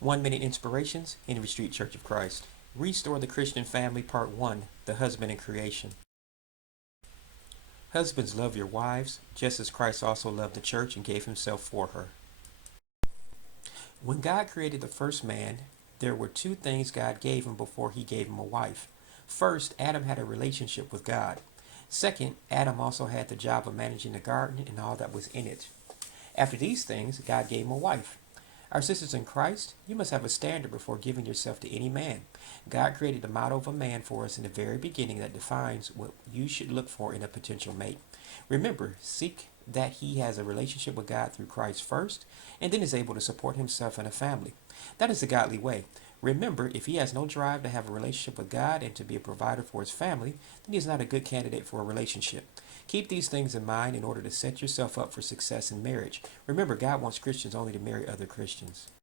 1 Minute Inspirations, Henry Street Church of Christ. Restore the Christian Family, Part 1, The Husband in Creation. Husbands, love your wives, just as Christ also loved the church and gave himself for her. When God created the first man, there were two things God gave him before he gave him a wife. First, Adam had a relationship with God. Second, Adam also had the job of managing the garden and all that was in it. After these things, God gave him a wife. Our sisters in Christ, you must have a standard before giving yourself to any man. God created the model of a man for us in the very beginning that defines what you should look for in a potential mate. Remember, seek that he has a relationship with God through Christ first, and then is able to support himself and a family. That is the godly way. Remember, if he has no drive to have a relationship with God and to be a provider for his family, then he is not a good candidate for a relationship. Keep these things in mind in order to set yourself up for success in marriage. Remember, God wants Christians only to marry other Christians.